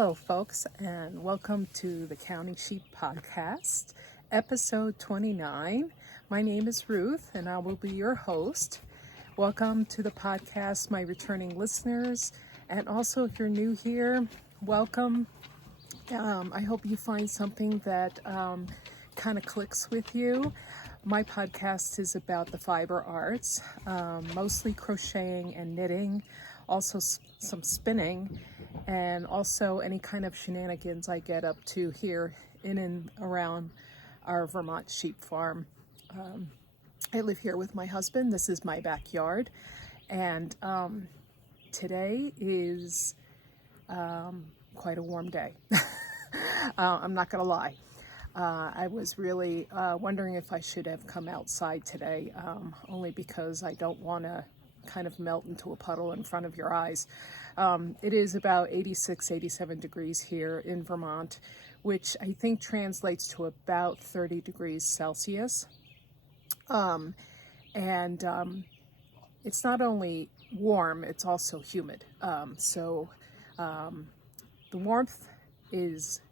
Hello, folks, and welcome to the County Sheep Podcast, episode 29. My name is Ruth, and I will be your host. Welcome to the podcast, my returning listeners, and also if you're new here, welcome. I hope you find something that kind of clicks with you. My podcast is about the fiber arts, mostly crocheting and knitting, also some spinning, and also any kind of shenanigans I get up to here in and around our Vermont sheep farm. I live here with my husband. This is my backyard, and today is quite a warm day. I'm not gonna lie. I was really wondering if I should have come outside today, only because I don't want to kind of melt into a puddle in front of your eyes. It is about 86, 87 degrees here in Vermont, which I think translates to about 30 degrees Celsius. It's not only warm, it's also humid. The warmth is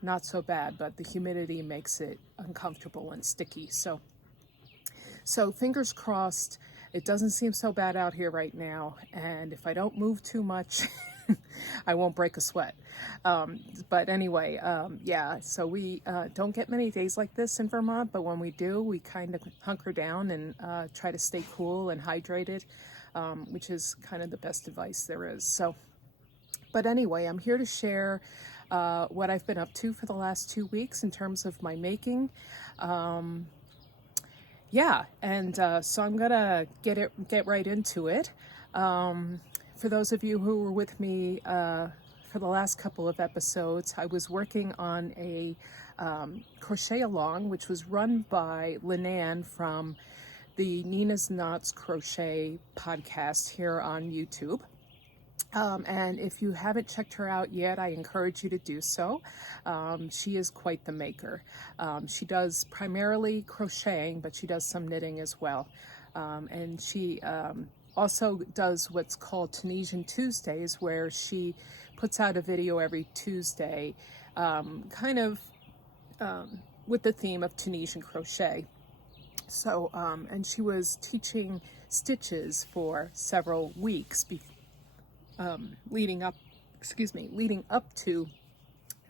not so bad, but the humidity makes it uncomfortable and sticky. So fingers crossed, it doesn't seem so bad out here right now, and if I don't move too much, I won't break a sweat. But anyway, so we don't get many days like this in Vermont, but when we do, we kind of hunker down and try to stay cool and hydrated, which is kind of the best advice there is. But anyway, I'm here to share what I've been up to for the last 2 weeks in terms of my making. So I'm gonna get right into it. For those of you who were with me for the last couple of episodes, I was working on a crochet along, which was run by Lorien from the Nina's Knots Crochet podcast here on YouTube. And if you haven't checked her out yet, I encourage you to do so. She is quite the maker. She does primarily crocheting, but she does some knitting as well. And she also does what's called Tunisian Tuesdays, where she puts out a video every Tuesday, with the theme of Tunisian crochet. And she was teaching stitches for several weeks leading up to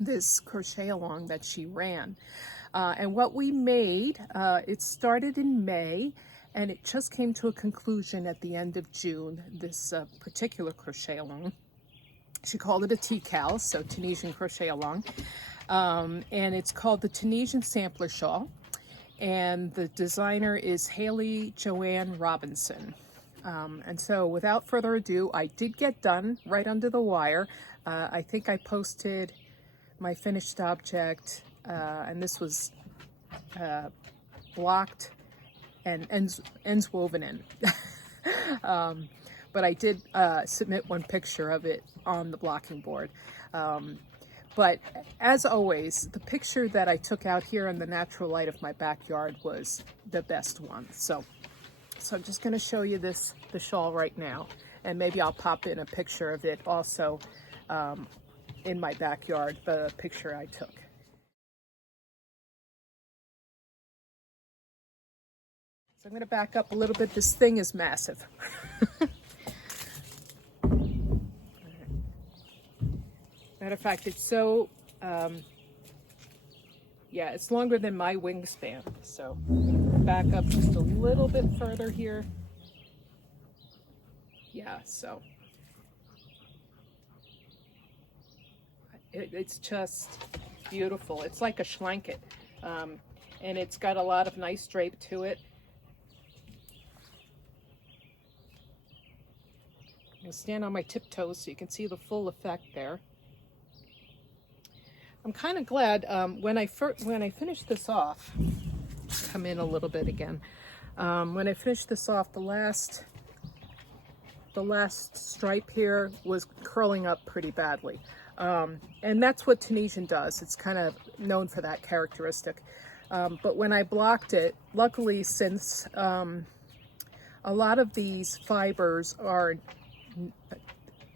this crochet along that she ran. And what we made, it started in May, and it just came to a conclusion at the end of June, this particular crochet along. She called it a TCAL, so Tunisian crochet along. And it's called the Tunisian Sampler Shawl. And the designer is Haley Joanne Robinson. And so without further ado, I did get done right under the wire. I think I posted my finished object, and this was blocked and ends woven in. But I did submit one picture of it on the blocking board. But as always, the picture that I took out here in the natural light of my backyard was the best one. So I'm just going to show you the shawl right now, and maybe I'll pop in a picture of it also in my backyard, the picture I took. So I'm going to back up a little bit. This thing is massive. Matter of fact, it's so, it's longer than my wingspan. So back up just a little bit further here. So it's just beautiful. It's like a schlanket, and it's got a lot of nice drape to it. I'll stand on my tiptoes so you can see the full effect there. I'm kind of glad when I finished this off. Come in a little bit again. When I finished this off, the last stripe here was curling up pretty badly, and that's what Tunisian does. It's kind of known for that characteristic. But when I blocked it, luckily, since a lot of these fibers are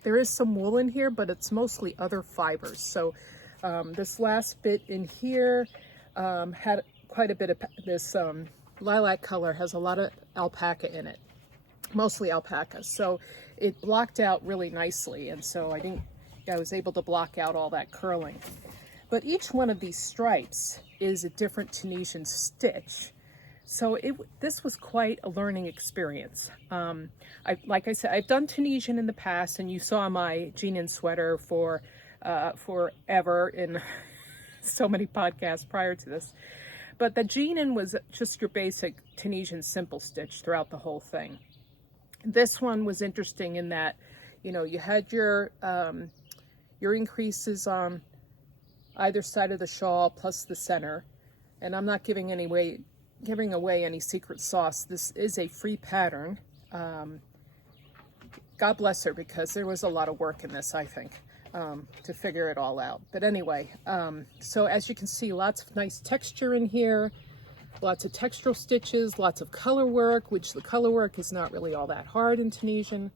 There is some wool in here, but it's mostly other fibers. So this last bit in here had quite a bit of this lilac color, has a lot of alpaca in it, mostly alpaca. So it blocked out really nicely. And so I was able to block out all that curling. But each one of these stripes is a different Tunisian stitch. So this was quite a learning experience. Like I said, I've done Tunisian in the past, and you saw my jean and sweater for forever in so many podcasts prior to this. But the jean was just your basic Tunisian simple stitch throughout the whole thing. This one was interesting in that, you know, you had your increases on either side of the shawl plus the center. And I'm not giving away any secret sauce. This is a free pattern. God bless her, because there was a lot of work in this, I think, to figure it all out. But anyway, so as you can see, lots of nice texture in here, lots of textural stitches, lots of color work, which the color work is not really all that hard in Tunisian.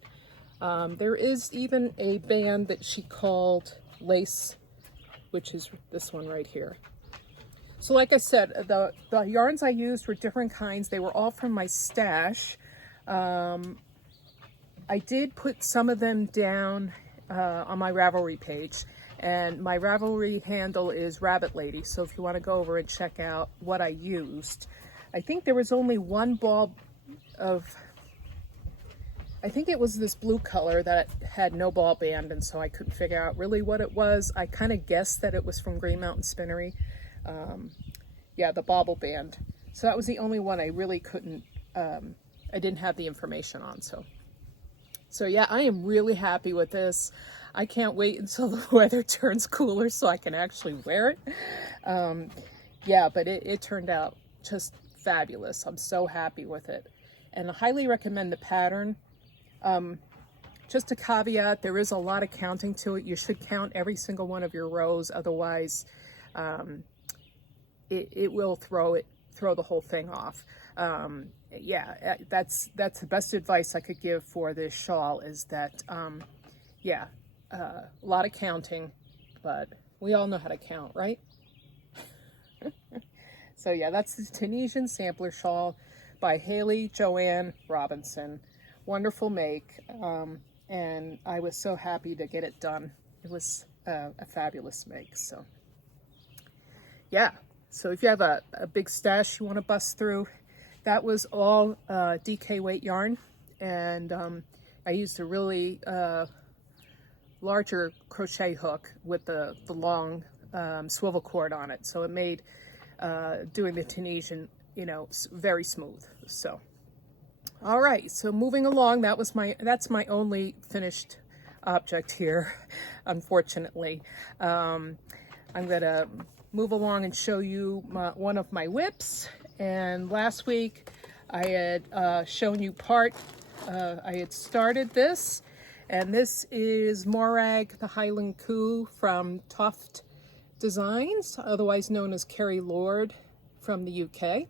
There is even a band that she called lace, which is this one right here. So like I said, the yarns I used were different kinds. They were all from my stash. I did put some of them down on my Ravelry page, and my Ravelry handle is Rabbit Lady. So if you want to go over and check out what I used, I think there was only one ball of, I think it was this blue color that had no ball band, and so I couldn't figure out really what it was. I kind of guessed that it was from Green Mountain Spinnery. Yeah, the bobble band. So that was the only one I really couldn't, I didn't have the information on. So yeah, I am really happy with this. I can't wait until the weather turns cooler so I can actually wear it. Yeah, but it turned out just fabulous. I'm so happy with it. And I highly recommend the pattern. Just a caveat, there is a lot of counting to it. You should count every single one of your rows, otherwise it will throw the whole thing off. Yeah, that's the best advice I could give for this shawl, is that yeah, a lot of counting, but we all know how to count, right? So yeah, that's the Tunisian Sampler Shawl by Haley Joanne Robinson. Wonderful make, and I was so happy to get it done. It was a fabulous make. So yeah, so if you have a big stash you want to bust through, that was all DK weight yarn, and I used a really larger crochet hook with the long swivel cord on it, so it made doing the Tunisian, you know, very smooth. So all right, so moving along, that's my only finished object here, unfortunately. I'm gonna move along and show you one of my whips. And last week I had shown you I had started this, and this is Morag the Highland Coup from Toft Designs, otherwise known as Carrie Lord from the UK.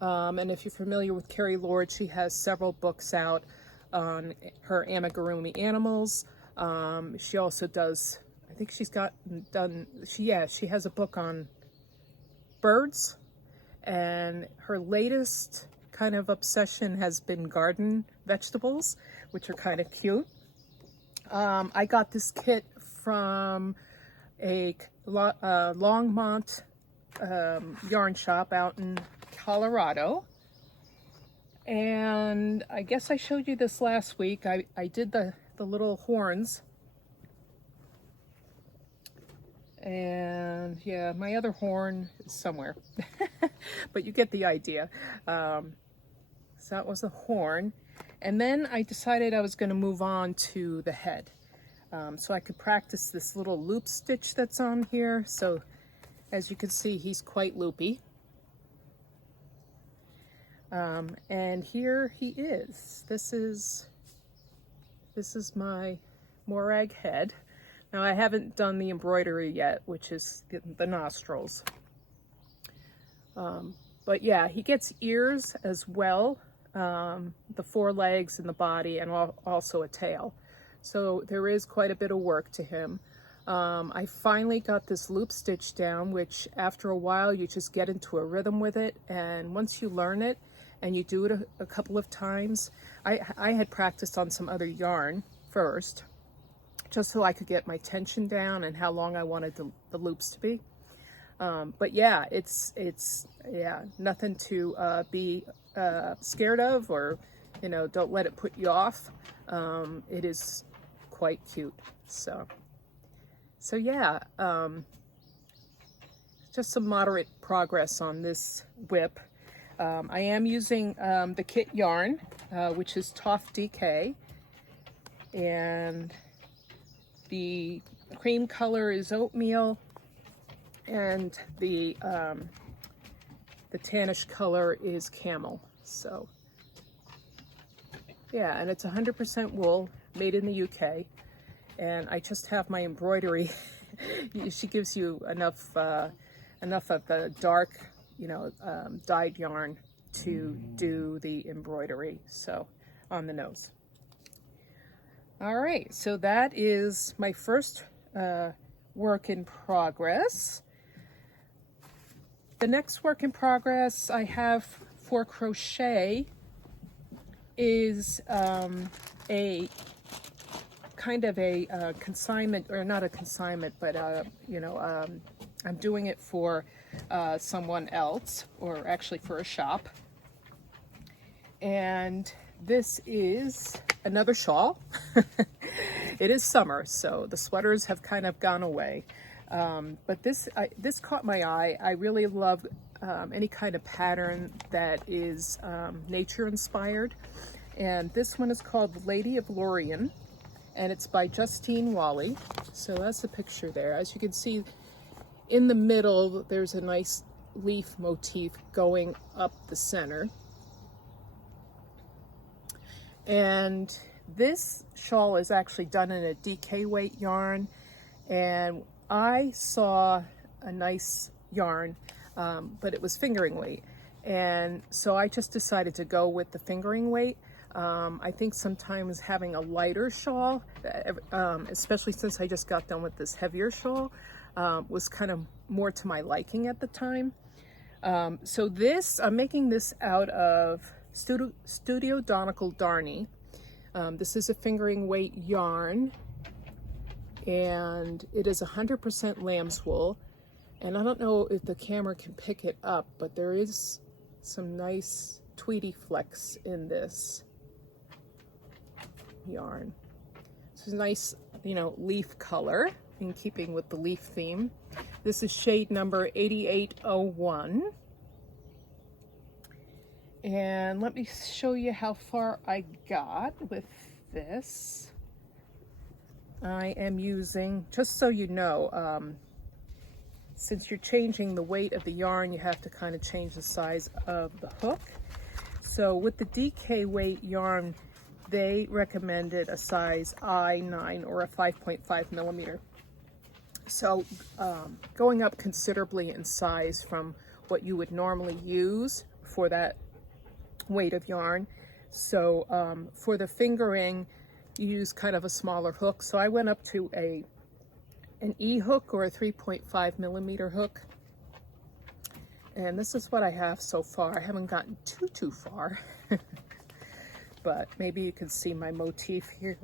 And if you're familiar with Carrie Lord, she has several books out on her amigurumi animals. She also does, I think she has a book on birds, and her latest kind of obsession has been garden vegetables, which are kind of cute. I got this kit from a Longmont yarn shop out in Colorado, and I guess I showed you this last week. I did the little horns, and yeah, my other horn is somewhere, but you get the idea. So that was the horn, and then I decided I was going to move on to the head, so I could practice this little loop stitch that's on here. So as you can see, he's quite loopy. And here he is. This is my Morag head. Now I haven't done the embroidery yet, which is the nostrils. But yeah, he gets ears as well, the forelegs and the body, and also a tail. So there is quite a bit of work to him. I finally got this loop stitch down, which after a while you just get into a rhythm with it, and once you learn it and you do it a couple of times, I had practiced on some other yarn first, just so I could get my tension down and how long I wanted the loops to be. But yeah, it's nothing to be scared of, or don't let it put you off. It is quite cute. So yeah, just some moderate progress on this whip. I am using the kit yarn, which is Toff DK, and the cream color is oatmeal, and the tannish color is camel. So yeah, and it's 100% wool, made in the UK. And I just have my embroidery. She gives you enough of the dark, dyed yarn to do the embroidery, so on the nose. All right, so that is my first work in progress. The next work in progress I have for crochet is a kind of a consignment, or not a consignment, but I'm doing it for someone else, or actually for a shop. And this is another shawl. It is summer, so the sweaters have kind of gone away. But this caught my eye. I really love any kind of pattern that is nature inspired. And this one is called Lady of Lorien, and it's by Justine Wally. So that's the picture there. As you can see, in the middle, there's a nice leaf motif going up the center. And this shawl is actually done in a DK weight yarn, and I saw a nice yarn, but it was fingering weight. And so I just decided to go with the fingering weight. I think sometimes having a lighter shawl, especially since I just got done with this heavier shawl, was kind of more to my liking at the time. So I'm making this out of Studio Donegal Darny. This is a fingering weight yarn, and it is 100% lamb's wool. And I don't know if the camera can pick it up, but there is some nice tweedy flecks in this yarn. It's a nice, leaf color, in keeping with the leaf theme. This is shade number 8801. And let me show you how far I got with this. I am using, just so you know, since you're changing the weight of the yarn, you have to kind of change the size of the hook. So with the DK weight yarn, they recommended a size I9, or a 5.5 millimeter. So going up considerably in size from what you would normally use for that weight of yarn. So for the fingering, you use kind of a smaller hook. So I went up to an E hook, or a 3.5 millimeter hook. And this is what I have so far. I haven't gotten too far. But maybe you can see my motif here.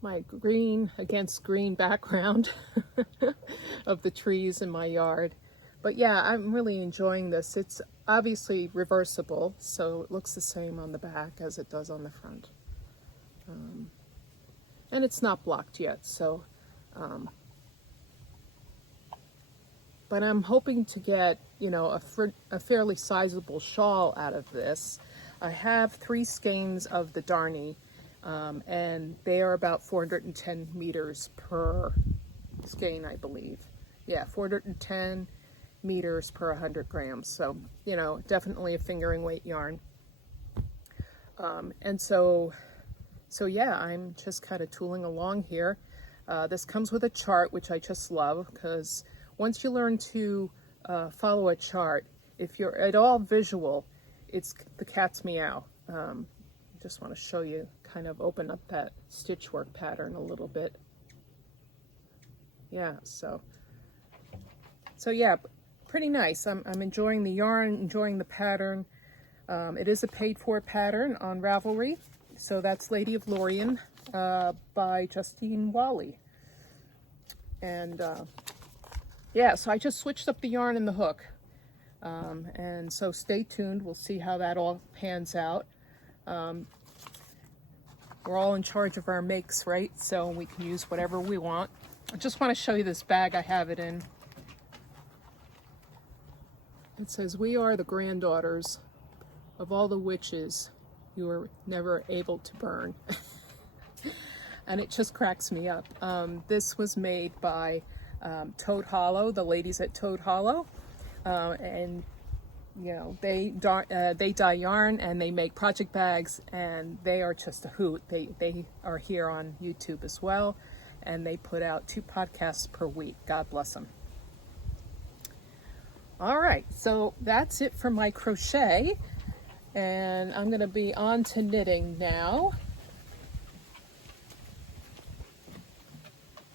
My green against green background of the trees in my yard. But yeah, I'm really enjoying this. It's obviously reversible, so it looks the same on the back as it does on the front. And it's not blocked yet, so but I'm hoping to get, a fairly sizable shawl out of this. I have 3 skeins of the Darny, and they are about 410 meters per skein, I believe. Yeah, 410 meters per 100 grams. So, definitely a fingering weight yarn. And so yeah, I'm just kind of tooling along here. This comes with a chart, which I just love, because once you learn to follow a chart, if you're at all visual, it's the cat's meow. just want to show you, kind of open up that stitch work pattern a little bit. Yeah, so yeah, pretty nice. I'm enjoying the yarn, enjoying the pattern. It is a paid-for pattern on Ravelry. So that's Lady of Lorien by Justine Wally. And yeah, so I just switched up the yarn and the hook. And so stay tuned. We'll see how that all pans out. We're all in charge of our makes, right? So we can use whatever we want. I just want to show you this bag I have it in. It says, "We are the granddaughters of all the witches you were never able to burn." And it just cracks me up. This was made by Toad Hollow, the ladies at Toad Hollow. And you know, they dye yarn and they make project bags, and they are just a hoot. They are here on YouTube as well, and they put out 2 podcasts per week. God bless them. All right, so that's it for my crochet, and I'm going to be on to knitting now.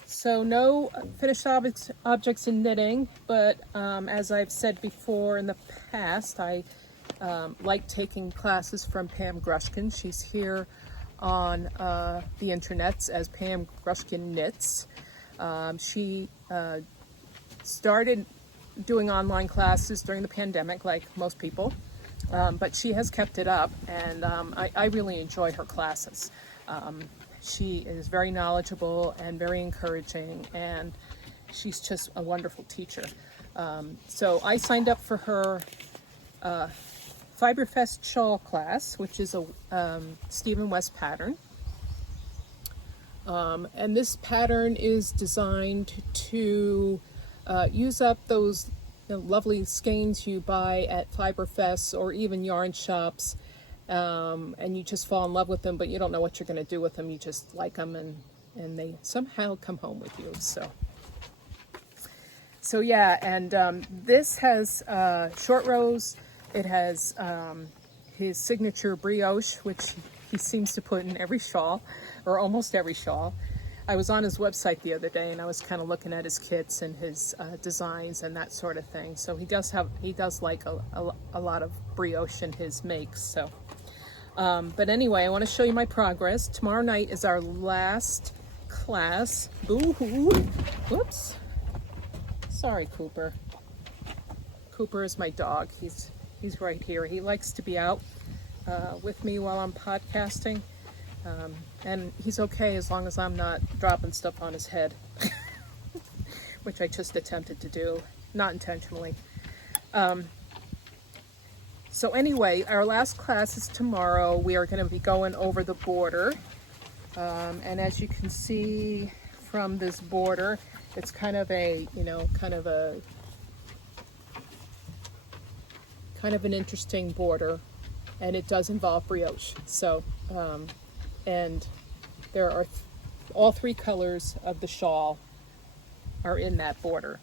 So no finished objects in knitting, but as I've said before in the past, I like taking classes from Pam Grushkin. She's here on the internets as Pam Grushkin Knits. She started doing online classes during the pandemic, like most people, but she has kept it up, and I really enjoy her classes. She is very knowledgeable and very encouraging, and she's just a wonderful teacher. So I signed up for her Fiberfest shawl class, which is a Stephen West pattern. And this pattern is designed to use up those lovely skeins you buy at Fiberfest or even yarn shops. And you just fall in love with them, but you don't know what you're going to do with them. You just like them, and they somehow come home with you. So yeah, and this has short rows. It has his signature brioche, which he seems to put in every shawl, or almost every shawl. I was on his website the other day, and I was kind of looking at his kits and his designs and that sort of thing. So he does like a lot of brioche in his makes. So. But anyway, I want to show you my progress. Tomorrow night is our last class. Boo-hoo. Whoops. Sorry, Cooper. Cooper is my dog. He's right here. He likes to be out with me while I'm podcasting. And he's okay as long as I'm not dropping stuff on his head, which I just attempted to do, not intentionally. So anyway, our last class is tomorrow. We are going to be going over the border. And as you can see from this border, it's kind of a, kind of an interesting border. And it does involve brioche. So, and there are all 3 colors of the shawl are in that border.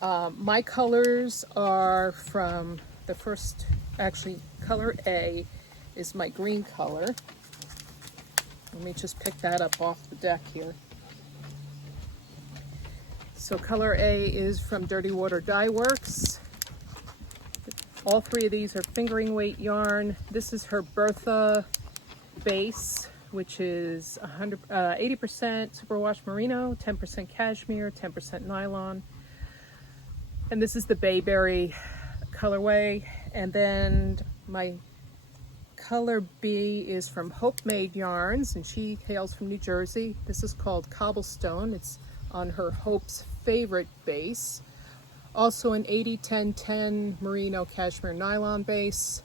My colors are from the first, actually, color A is my green color. Let me just pick that up off the deck here. So color A is from Dirty Water Dye Works. All 3 of these are fingering weight yarn. This is her Bertha base, which is 80% superwash merino, 10% cashmere, 10% nylon. And this is the Bayberry colorway. And then my color B is from Hope Made Yarns, and she hails from New Jersey. This is called Cobblestone. It's on her Hope's Favorite base. Also an 80-10-10 merino cashmere nylon base.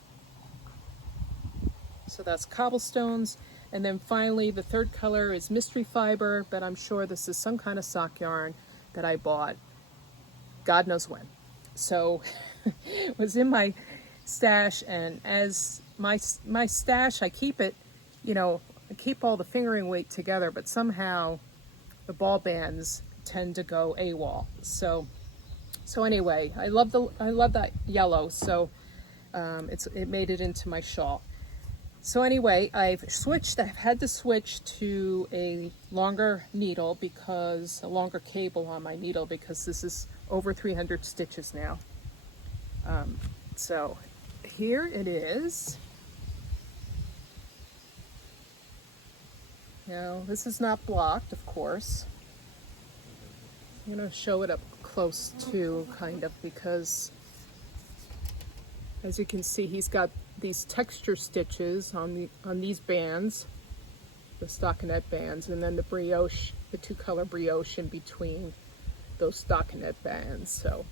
So that's Cobblestones. And then finally, the third color is Mystery Fiber, but I'm sure this is some kind of sock yarn that I bought God knows when. So it was in my stash, and as my stash, I keep it, I keep all the fingering weight together, but somehow the ball bands tend to go AWOL. So anyway, I love that yellow, so it made it into my shawl. So anyway, I've had to switch to a longer needle because, a longer cable on my needle, because this is over 300 stitches now. So here it is. Now, this is not blocked, of course. I'm going to show it up close too, kind of, because as you can see, he's got these texture stitches on these bands, the stockinette bands, and then the brioche, the two-color brioche in between those stockinette bands. So,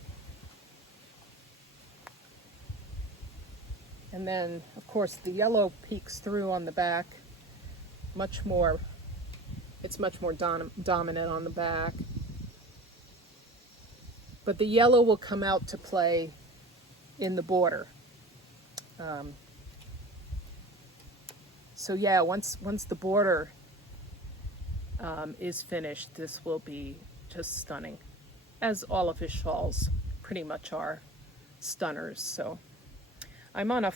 and then of course the yellow peeks through on the back much more. It's much more dominant on the back, but the yellow will come out to play in the border. So yeah, once the border is finished, this will be just stunning, as all of his shawls pretty much are stunners. So I'm on a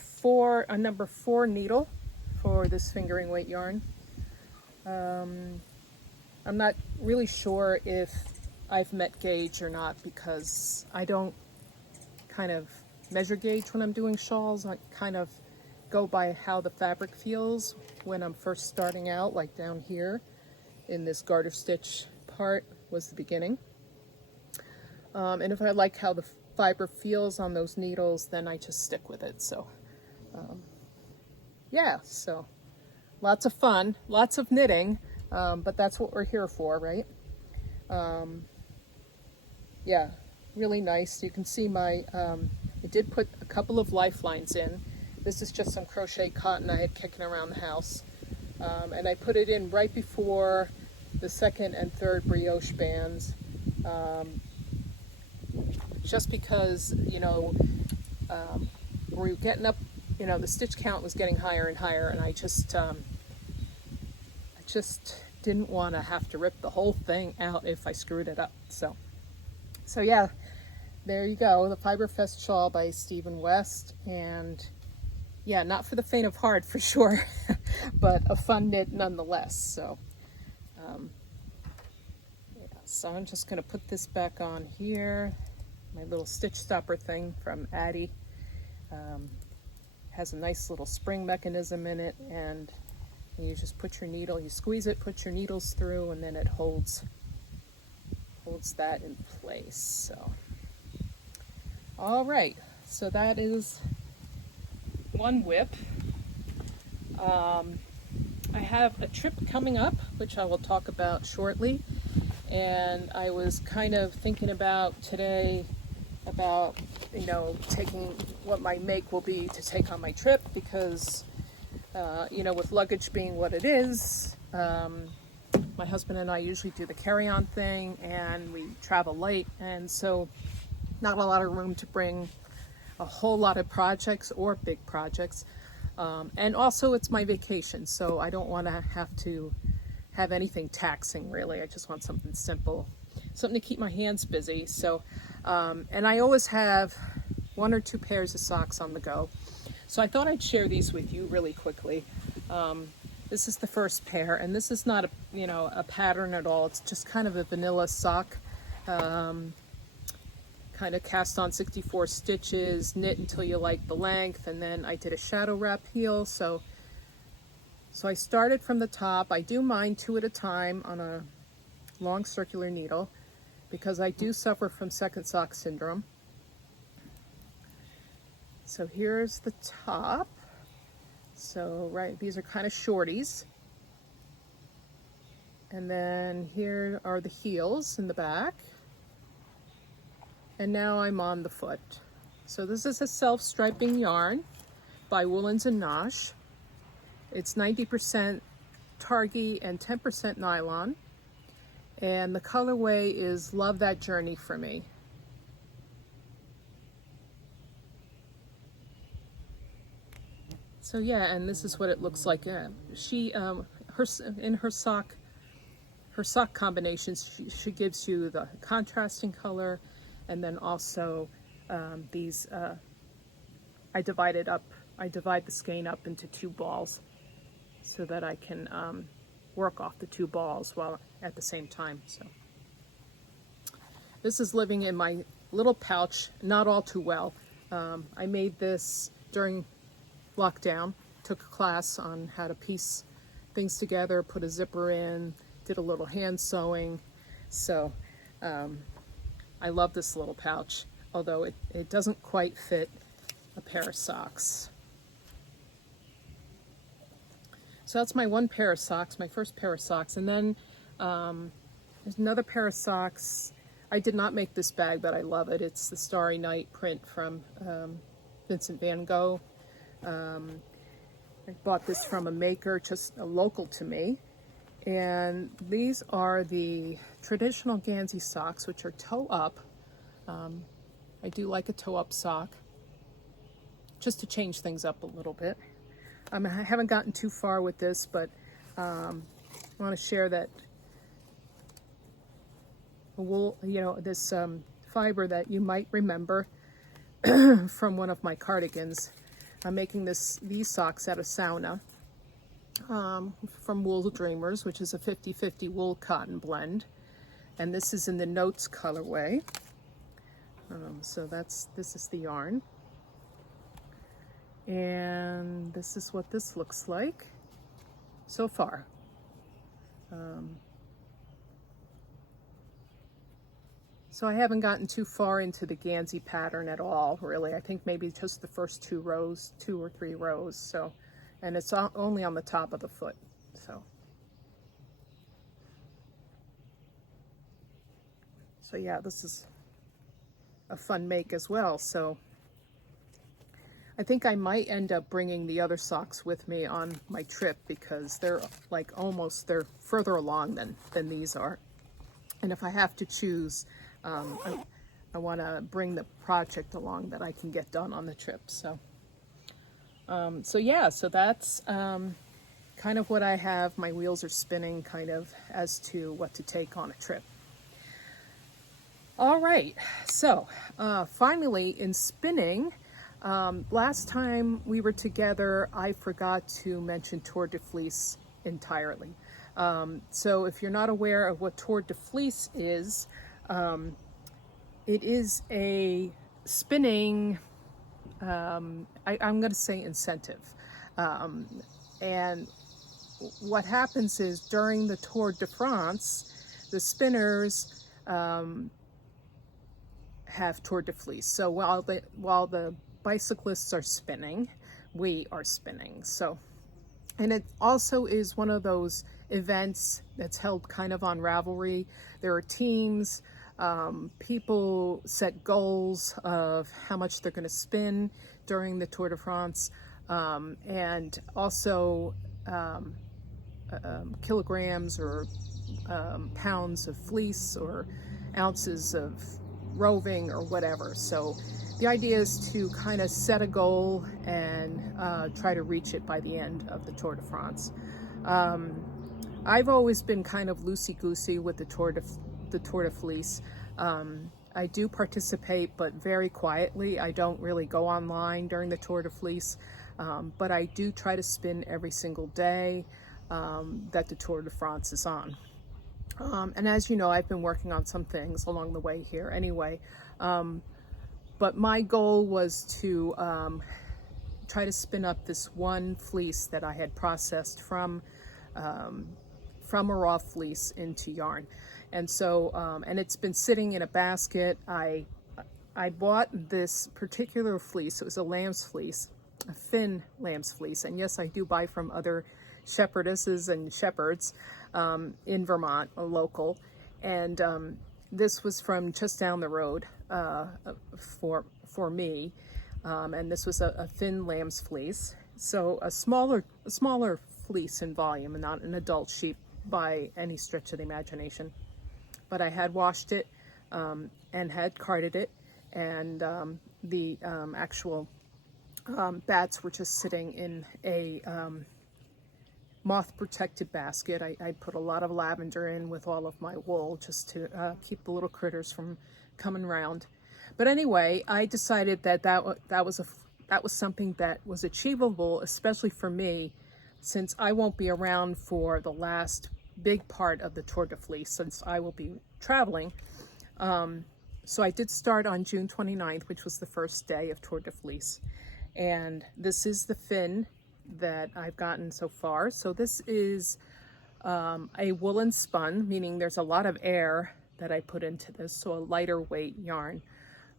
number 4 needle for this fingering weight yarn. I'm not really sure if I've met gauge or not, because I don't kind of measure gauge when I'm doing shawls. I kind of go by how the fabric feels when I'm first starting out, like down here in this garter stitch part was the beginning. And if I like how the fiber feels on those needles, then I just stick with it. So yeah, so lots of fun, lots of knitting, but that's what we're here for, right? Yeah, really nice. You can see I did put a couple of lifelines in. This is just some crochet cotton I had kicking around the house. And I put it in right before the second and third brioche bands. Just because, we were getting up, the stitch count was getting higher and higher, and I just didn't want to have to rip the whole thing out if I screwed it up. So yeah, there you go, the Fiberfest shawl by Stephen West. And yeah, not for the faint of heart for sure, but a fun knit nonetheless. So yeah, so I'm just going to put this back on here. My little stitch stopper thing from Addie has a nice little spring mechanism in it, and you just put your needle, you squeeze it, put your needles through, and then it holds that in place. So all right, so that is one whip. I have a trip coming up, which I will talk about shortly, and I was kind of thinking about today about taking what my make will be to take on my trip, because with luggage being what it is, my husband and I usually do the carry-on thing, and we travel light, and so not a lot of room to bring a whole lot of projects or big projects. And also it's my vacation, so I don't want to have anything taxing, really. I just want something simple, something to keep my hands busy. So and I always have 1 or 2 pairs of socks on the go, so I thought I'd share these with you really quickly. This is the first pair, and this is not a pattern at all. It's just kind of a vanilla sock, kind of cast on 64 stitches, knit until you like the length, and then I did a shadow wrap heel. So I started from the top. I do mine 2 at a time on a long circular needle, because I do suffer from second sock syndrome. So here's the top. So these are kind of shorties. And then here are the heels in the back. And now I'm on the foot. So this is a self-striping yarn by Woolens and Nosh. It's 90% Targhee and 10% nylon. And the colorway is Love That Journey for me. So yeah, and this is what it looks like. She, her sock combinations, she gives you the contrasting color, and then also these, I divided up I divide the skein up into 2 balls so that I can work off the 2 balls while at the same time. So this is living in my little pouch, not all too well. I made this during lockdown, took a class on how to piece things together, put a zipper in, did a little hand sewing. So I love this little pouch, although it doesn't quite fit a pair of socks. So that's my one pair of socks, my first pair of socks. And then there's another pair of socks. I did not make this bag, but I love it. It's the Starry Night print from Vincent van Gogh. I bought this from a maker just local to me. And these are the traditional Gansey socks, which are toe up. I do like a toe up sock, just to change things up a little bit. I haven't gotten too far with this, but I want to share that wool, this fiber that you might remember from one of my cardigans. I'm making these socks out of sauna from Wool Dreamers, which is a 50-50 wool cotton blend, and this is in the Notes colorway. So this is the yarn, and this is what this looks like so far. So I haven't gotten too far into the Gansey pattern at all, really. I think maybe just the first 2 rows, 2 or 3 rows. So, and it's only on the top of the foot. So yeah, this is a fun make as well. So I think I might end up bringing the other socks with me on my trip, because they're like they're further along than these are. And if I have to choose, I want to bring the project along that I can get done on the trip. So yeah, so that's kind of what I have. My wheels are spinning kind of as to what to take on a trip. All right, so finally in spinning, last time we were together, I forgot to mention Tour de Fleece entirely. So if you're not aware of what Tour de Fleece is, it is a spinning, I'm going to say incentive. And what happens is during the Tour de France, the spinners have Tour de Fleece. So while the bicyclists are spinning, we are spinning. So, and it also is one of those events that's held kind of on Ravelry. There are teams, people set goals of how much they're going to spin during the Tour de France, and also kilograms or pounds of fleece or ounces of roving or whatever. So the idea is to kind of set a goal and try to reach it by the end of the Tour de France. I've always been kind of loosey-goosey with the Tour de Fleece. I do participate, but very quietly. I don't really go online during the Tour de Fleece, but I do try to spin every single day that the Tour de France is on. And as you know, I've been working on some things along the way here anyway. But my goal was to try to spin up this one fleece that I had processed from a raw fleece into yarn. And so, and it's been sitting in a basket. I bought this particular fleece. It was a lamb's fleece, a thin lamb's fleece. And yes, I do buy from other shepherdesses and shepherds in Vermont, a local. And this was from just down the road for me. And this was a thin lamb's fleece. So a smaller fleece in volume, and not an adult sheep by any stretch of the imagination. But I had washed it and had carded it, and the actual bats were just sitting in a moth-protected basket. I put a lot of lavender in with all of my wool just to keep the little critters from coming around. But anyway, I decided that was that was something that was achievable, especially for me, since I won't be around for the last big part of the Tour de Fleece, since I will be traveling. So I did start on June 29th, which was the first day of Tour de Fleece. And this is the fin that I've gotten so far. So this is a woolen spun, meaning there's a lot of air that I put into this, so a lighter weight yarn.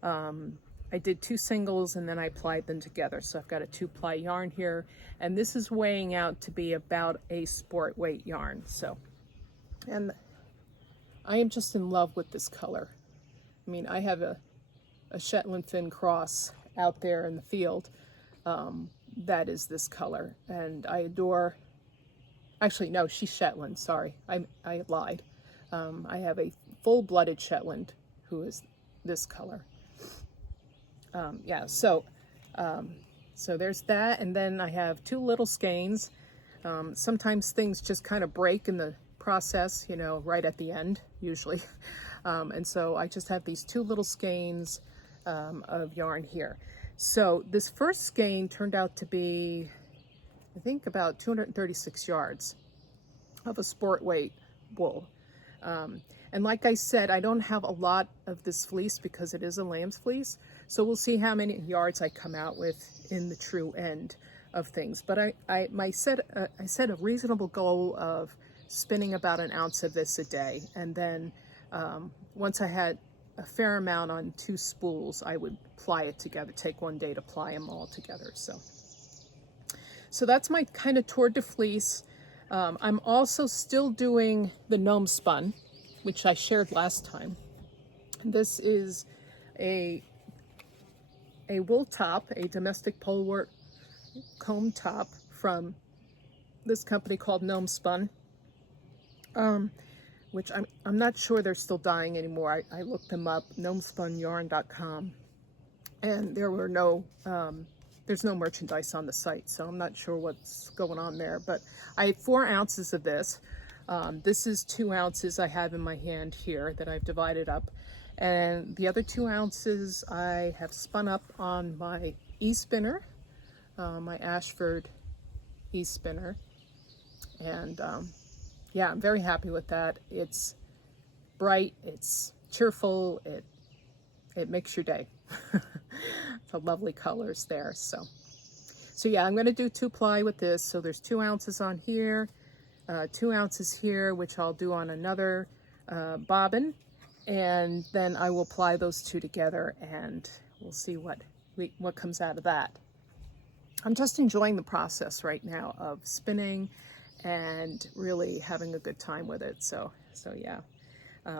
I did 2 singles and then I plied them together. So I've got a 2-ply yarn here, and this is weighing out to be about a sport weight yarn. So, and I am just in love with this color. I mean, I have a Shetland fin cross out there in the field that is this color, and I adore, actually no, she's Shetland, sorry, I lied. I have a full-blooded Shetland who is this color. Yeah, so there's that, and then I have 2 little skeins. Sometimes things just kind of break in the process, you know, right at the end, usually. And so I just have these 2 little skeins of yarn here. So this first skein turned out to be, I think, about 236 yards of a sport weight wool. And like I said, I don't have a lot of this fleece because it is a lamb's fleece. So we'll see how many yards I come out with in the true end of things. But I set a reasonable goal of spinning about 1 ounce of this a day. And then once I had a fair amount on 2 spools, I would ply it together, take 1 day to ply them all together. So that's my kind of Tour de Fleece. I'm also still doing the gnome spun, which I shared last time. This is a wool top, a domestic polework comb top from this company called Gnome Spun, which I'm not sure they're still dyeing anymore. I looked them up, gnomespunyarn.com, and there were there's no merchandise on the site, so I'm not sure what's going on there. But I have 4 ounces of this. This is 2 ounces I have in my hand here that I've divided up. And the other 2 ounces I have spun up on my e-spinner, my Ashford e-spinner. And yeah, I'm very happy with that. It's bright, it's cheerful, it makes your day. The lovely colors there. So yeah, I'm going to do 2-ply with this. So there's 2 ounces on here, 2 ounces here, which I'll do on another bobbin, and then I will ply those 2 together, and we'll see what comes out of that. I'm just enjoying the process right now of spinning and really having a good time with it. So yeah.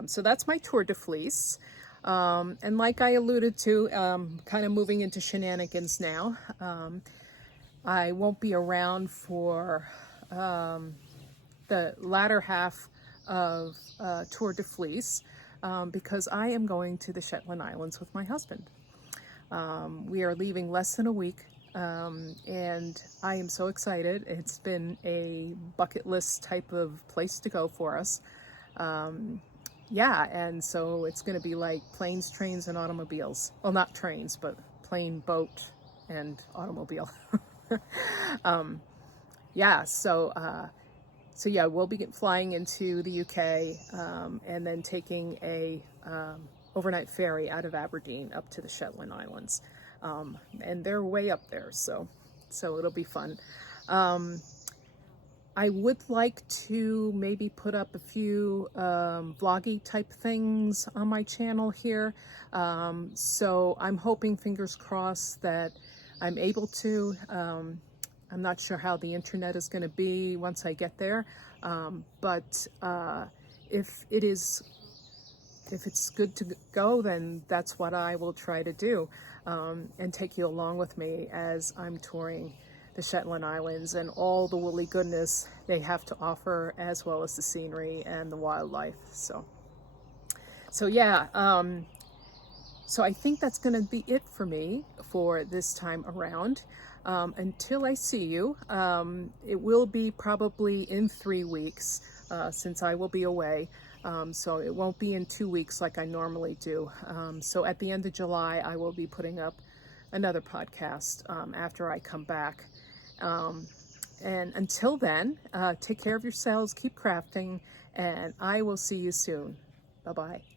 So that's my Tour de Fleece. And like I alluded to, kind of moving into shenanigans now. I won't be around for the latter half of Tour de Fleece because I am going to the Shetland Islands with my husband. We are leaving less than a week, and I am so excited. It's been a bucket list type of place to go for us. Yeah, and so it's going to be like planes, trains, and automobiles. Well, not trains, but plane, boat, and automobile. Yeah, so yeah, we'll be flying into the UK and then taking a overnight ferry out of Aberdeen up to the Shetland Islands. And they're way up there, so it'll be fun. I would like to maybe put up a few vloggy type things on my channel here. So I'm hoping, fingers crossed, that I'm able to. I'm not sure how the internet is going to be once I get there. But if it's good to go, then that's what I will try to do, and take you along with me as I'm touring the Shetland Islands and all the woolly goodness they have to offer, as well as the scenery and the wildlife. So yeah, so I think that's going to be it for me for this time around. Until I see you, it will be probably in 3 weeks, since I will be away. So it won't be in 2 weeks like I normally do. So at the end of July, I will be putting up another podcast after I come back. And until then, take care of yourselves, keep crafting, and I will see you soon. Bye-bye.